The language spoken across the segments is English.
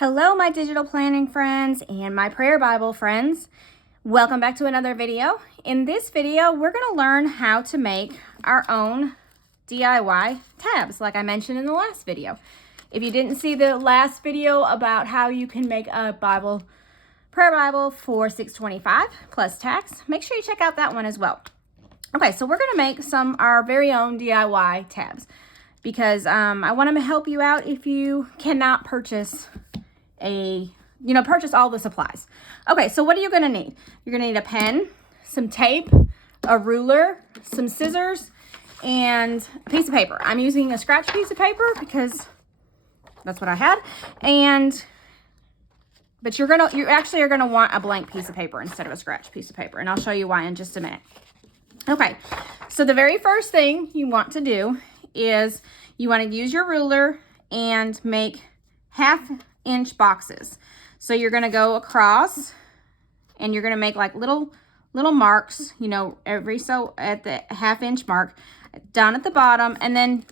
Hello, my digital planning friends and my prayer Bible friends. Welcome back to another video. In this video, we're going to learn how to make our own DIY tabs, like I mentioned in the last video. If you didn't see the last video about how you can make a prayer Bible for $6.25 plus tax, make sure you check out that one as well. Okay, so we're going to make our very own DIY tabs because I want to help you out if you cannot purchase purchase all the supplies. Okay, so what are you going to need? You're going to need a pen, some tape, a ruler, some scissors, and a piece of paper. I'm using a scratch piece of paper because that's what I had. But you actually are going to want a blank piece of paper instead of a scratch piece of paper, and I'll show you why in just a minute. Okay, so the very first thing you want to do is you want to use your ruler and make half-inch boxes. So you're going to go across and you're going to make like little marks, every so at the half-inch mark down at the bottom, and then,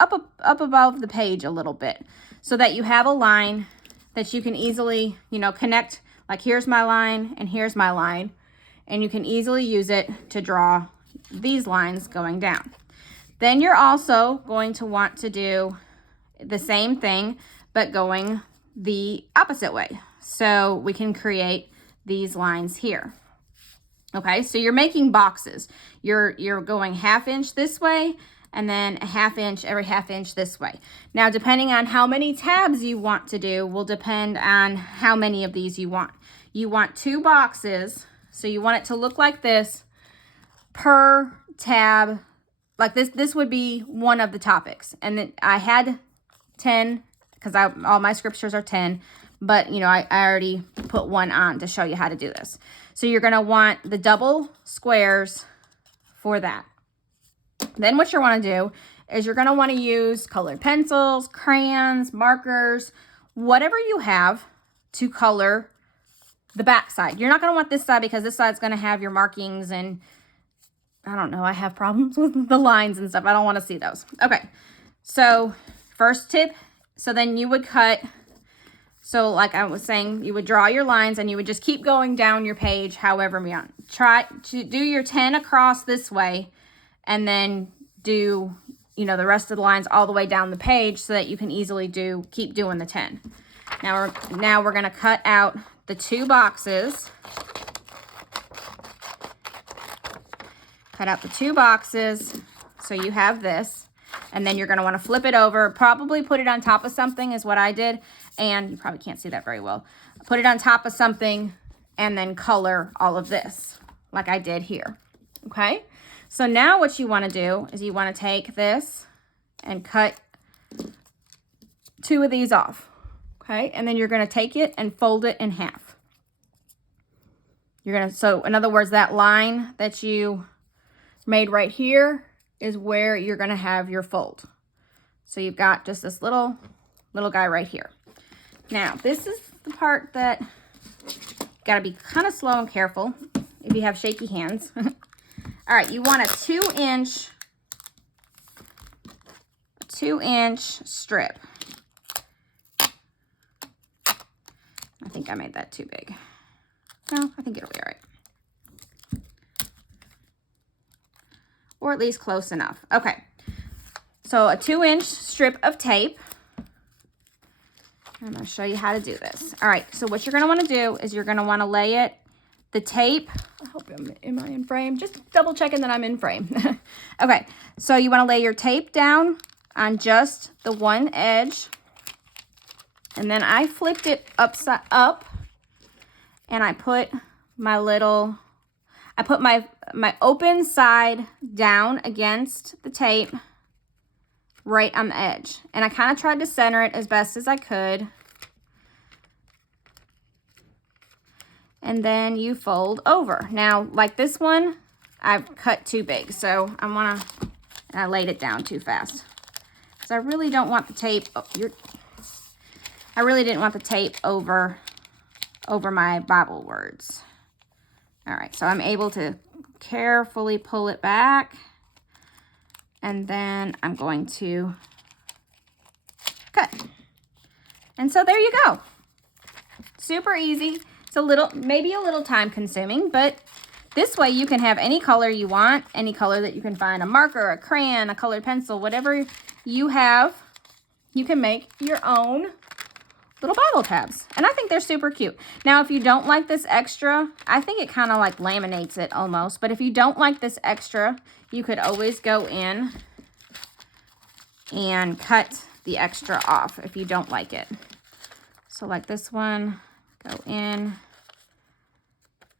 up above the page a little bit so that you have a line that you can easily, connect. Like here's my line and here's my line, and you can easily use it to draw these lines going down. Then you're also going to want to do the same thing, but going the opposite way. So we can create these lines here. Okay, so you're making boxes. You're going half-inch this way, and then every half inch this way. Now, depending on how many tabs you want to do will depend on how many of these you want. You want 2 boxes, so you want it to look like this per tab. Like this would be one of the topics. And then I had 10 because all my scriptures are 10, but I already put one on to show you how to do this. So you're going to want the double squares for that. Then what you want to do is you're going to want to use colored pencils, crayons, markers, whatever you have to color the back side. You're not going to want this side because this side's going to have your markings, and I don't know, I have problems with the lines and stuff. I don't want to see those. Okay, so first tip, so then you would cut, so like I was saying, you would draw your lines and you would just keep going down your page however you want. Try to do your 10 across this way, and then do, the rest of the lines all the way down the page so that you can easily keep doing the 10. Now we're going to cut out the 2 boxes. Cut out the 2 boxes so you have this, and then you're going to want to flip it over, probably put it on top of something is what I did, and you probably can't see that very well. Put it on top of something and then color all of this like I did here. Okay, so now what you want to do is you want to take this and cut 2 of these off. Okay, and then you're going to take it and fold it in half. So in other words, that line that you made right here is where you're going to have your fold. So you've got just this little guy right here. Now, this is the part that got to be kind of slow and careful if you have shaky hands. All right, you want a 2-inch strip. I think I made that too big. No, I think it'll be all right. Or at least close enough. Okay, so a 2-inch strip of tape. I'm going to show you how to do this. All right, so what you're going to want to do is you're going to want to lay the tape. I hope am I in frame? Just double checking that I'm in frame. Okay, so you want to lay your tape down on just the one edge. And then I flipped it upside up, and I put my open side down against the tape right on the edge. And I kind of tried to center it as best as I could. And then you fold over. Now, like this one, I've cut too big. So I laid it down too fast. Because I really don't want the tape, I really didn't want the tape over my Bible words. All right, so I'm able to carefully pull it back, and then I'm going to cut. And so there you go. Super easy. It's maybe a little time consuming, but this way you can have any color you want, any color that you can find, a marker, a crayon, a colored pencil, whatever you have, you can make your own little Bible tabs. And I think they're super cute. Now, if you don't like this extra, I think it kind of like laminates it almost, but if you don't like this extra, you could always go in and cut the extra off if you don't like it. So like this one, go in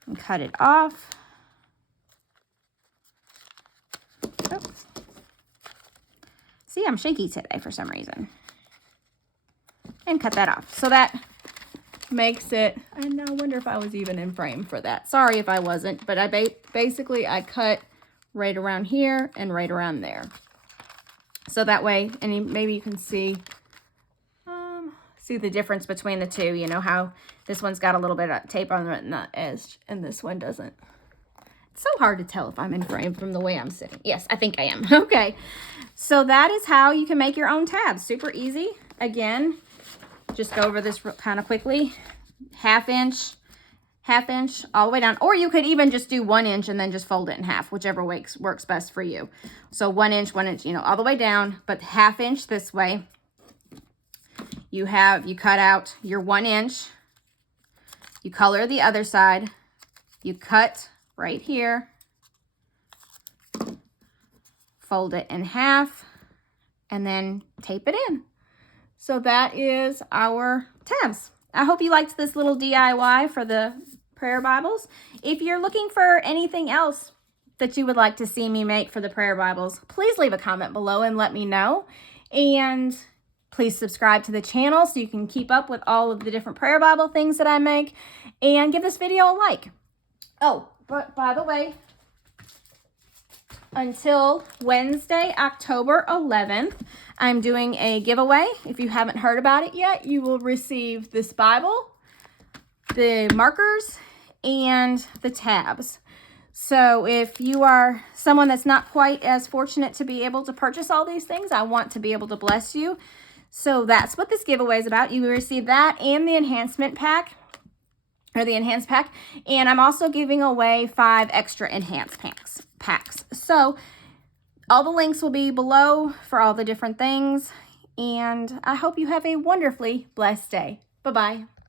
and cut it off. Oops. See, I'm shaky today for some reason. And cut that off. So that makes it, and I wonder if I was even in frame for that. Sorry if I wasn't, but I basically cut right around here and right around there. So that way, and maybe you can see the difference between the two. You know how this one's got a little bit of tape on the edge and this one doesn't. It's so hard to tell if I'm in frame from the way I'm sitting. Yes, I think I am. Okay, so that is how you can make your own tabs. Super easy. Again, just go over this kind of quickly. Half inch all the way down, or you could even just do 1 inch and then just fold it in half, whichever works best for you. So 1 inch, you know, all the way down, but ½ inch this way. You cut out your 1 inch, you color the other side, you cut right here, fold it in half, and then tape it in. So that is our tabs. I hope you liked this little DIY for the prayer Bibles. If you're looking for anything else that you would like to see me make for the prayer Bibles, please leave a comment below and let me know. And please subscribe to the channel so you can keep up with all of the different prayer Bible things that I make. And give this video a like. Oh, but by the way, until Wednesday, October 11th, I'm doing a giveaway. If you haven't heard about it yet, you will receive this Bible, the markers, and the tabs. So if you are someone that's not quite as fortunate to be able to purchase all these things, I want to be able to bless you. So that's what this giveaway is about. You will receive that and the enhancement pack, or the enhanced pack. And I'm also giving away 5 extra enhanced packs. So all the links will be below for all the different things. And I hope you have a wonderfully blessed day. Bye-bye.